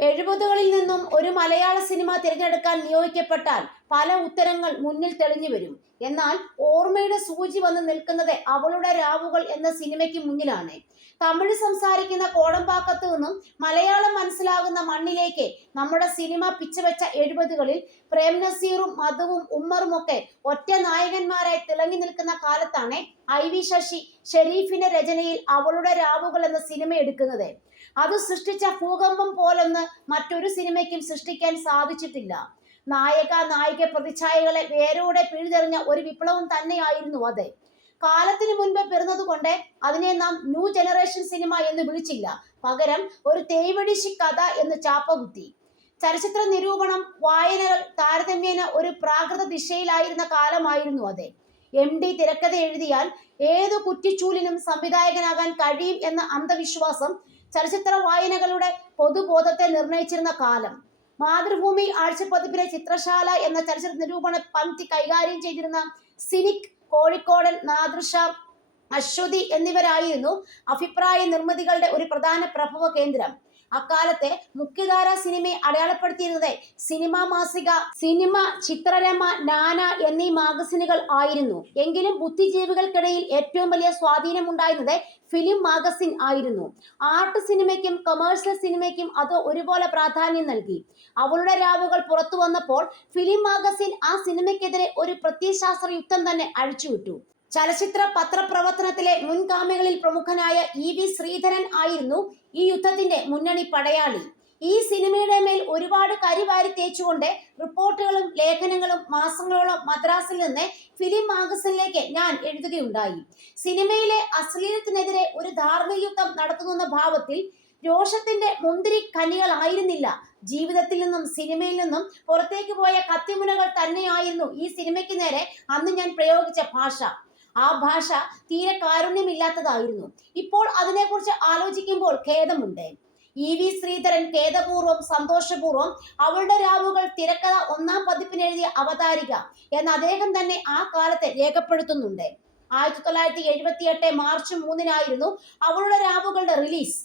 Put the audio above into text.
70കളിൽ നിന്നും ഒരു മലയാള സിനിമ തിരഞ്ഞെടുക്കാൻ നിയോഗിക്കപ്പെട്ടാൽ പല ഉത്തരങ്ങൾ മുന്നിൽ തെളിഞ്ഞു വരും. എന്നാൽ ഓർമ്മയുടെ സൂചി വന്ന് നിൽക്കുന്നത് അവളുടെ രാവുകൾ എന്ന സിനിമയ്ക്ക് മുന്നിലാണ്. തമിഴ് സംസാരിക്കുന്ന കോടമ്പാക്കത്തു നിന്നും മലയാളം മനസ്സിലാകുന്ന മണ്ണിലേക്ക് നമ്മുടെ സിനിമ പിച്ചവെച്ച 70കളിൽ പ്രേം നസീറും മധുവും ഉമ്മറും ഒക്കെ ഒറ്റ നായകന്മാരായി തിളങ്ങി നിൽക്കുന്ന കാലത്താണ് IV ശശി ഷെരീഫിന്റെ രചനയിൽ അവളുടെ രാവുകൾ എന്ന സിനിമ എടുക്കുന്നത്. അത് സൃഷ്ടിച്ച ഭൂകമ്പം പോലൊന്ന് മറ്റൊരു സിനിമയ്ക്കും സൃഷ്ടിക്കാൻ സാധിച്ചിട്ടില്ല. നായിക പ്രതിച്ഛായകളെ വേരോടെ പിഴുതെറിഞ്ഞ ഒരു വിപ്ലവം തന്നെയായിരുന്നു അത്. കാലത്തിന് മുൻപ് പിറന്നതുകൊണ്ട് അതിനെ നാം ന്യൂ ജനറേഷൻ സിനിമ എന്ന് വിളിച്ചില്ല. പകരം ഒരു തേവടിശി കഥ എന്ന് ചാപ്പകുത്തി. ചലച്ചിത്ര നിരൂപണം, വായനകൾ താരതമ്യേന ഒരു പ്രാകൃത ദിശയിലായിരുന്ന കാലമായിരുന്നു അത്. MD തിരക്കഥ എഴുതിയാൽ ഏതു കുറ്റിച്ചൂലിനും സംവിധായകനാകാൻ കഴിയും എന്ന അന്ധവിശ്വാസം ചലച്ചിത്ര വായനകളുടെ പൊതുബോധത്തെ നിർണയിച്ചിരുന്ന കാലം. മാതൃഭൂമി ആഴ്ചപ്പതിപ്പിലെ ചിത്രശാല എന്ന ചലച്ചിത്ര നിരൂപണ പംക്തി കൈകാര്യം ചെയ്തിരുന്ന സിനിക്, കോഴിക്കോടൻ, നാദൃഷ, അശ്വതി എന്നിവരായിരുന്നു അഭിപ്രായ നിർമ്മിതികളുടെ ഒരു പ്രധാന പ്രഭവ കേന്ദ്രം. അക്കാലത്തെ മുഖ്യധാര സിനിമയെ അടയാളപ്പെടുത്തിയിരുന്നത് സിനിമാ മാസിക, സിനിമ, ചിത്രരമ, നാന എന്നീ മാഗസിനുകൾ ആയിരുന്നു. എങ്കിലും ബുദ്ധിജീവികൾക്കിടയിൽ ഏറ്റവും വലിയ സ്വാധീനമുണ്ടായിരുന്നത് ഫിലിം മാഗസിൻ ആയിരുന്നു. ആർട്ട് സിനിമയ്ക്കും കൊമേഴ്സ്യൽ സിനിമയ്ക്കും അത് ഒരുപോലെ പ്രാധാന്യം നൽകി. അവളുടെ രാവുകൾ പുറത്തു വന്നപ്പോൾ ഫിലിം മാഗസിൻ ആ സിനിമയ്ക്കെതിരെ ഒരു പ്രത്യയശാസ്ത്ര യുദ്ധം തന്നെ അഴിച്ചുവിട്ടു. ചലച്ചിത്ര പത്രപ്രവർത്തനത്തിലെ മുൻഗാമികളിൽ പ്രമുഖനായ EV ശ്രീധരൻ ആയിരുന്നു ഈ യുദ്ധത്തിന്റെ മുന്നണി പടയാളി. ഈ സിനിമയുടെ മേൽ ഒരുപാട് കരിവാരി തേച്ചുകൊണ്ട് റിപ്പോർട്ടുകളും ലേഖനങ്ങളും മാസങ്ങളോളം മദ്രാസിൽ നിന്ന് ഫിലിം മാഗസിനിലേക്ക് ഞാൻ എഴുതുകയുണ്ടായി. സിനിമയിലെ അശ്ലീലത്തിനെതിരെ ഒരു ധാർമ്മിക യുദ്ധം നടത്തുന്ന ഭാവത്തിൽ രോഷത്തിന്റെ മുന്തിരി കനികളായിരുന്നില്ല. ജീവിതത്തിൽ നിന്നും സിനിമയിൽ നിന്നും പുറത്തേക്ക് പോയ കത്തിമുനകൾ തന്നെയായിരുന്നു ഈ സിനിമയ്ക്ക് നേരെ അന്ന് ഞാൻ പ്രയോഗിച്ച ഭാഷ. ആ ഭാഷ തീരെ കാരുണ്യമില്ലാത്തതായിരുന്നു. ഇപ്പോൾ അതിനെക്കുറിച്ച് ആലോചിക്കുമ്പോൾ ഖേദമുണ്ട്. EV ശ്രീധരൻ ഖേദപൂർവ്വം സന്തോഷപൂർവ്വം അവളുടെ രാവുകൾ തിരക്കഥ 1ാം പതിപ്പിന് എഴുതിയ അവതാരിക എന്ന് അദ്ദേഹം തന്നെ ആ കാലത്തെ രേഖപ്പെടുത്തുന്നുണ്ട്. 1978 മാർച്ച് 3-നായിരുന്നു അവളുടെ രാവുകളുടെ റിലീസ്.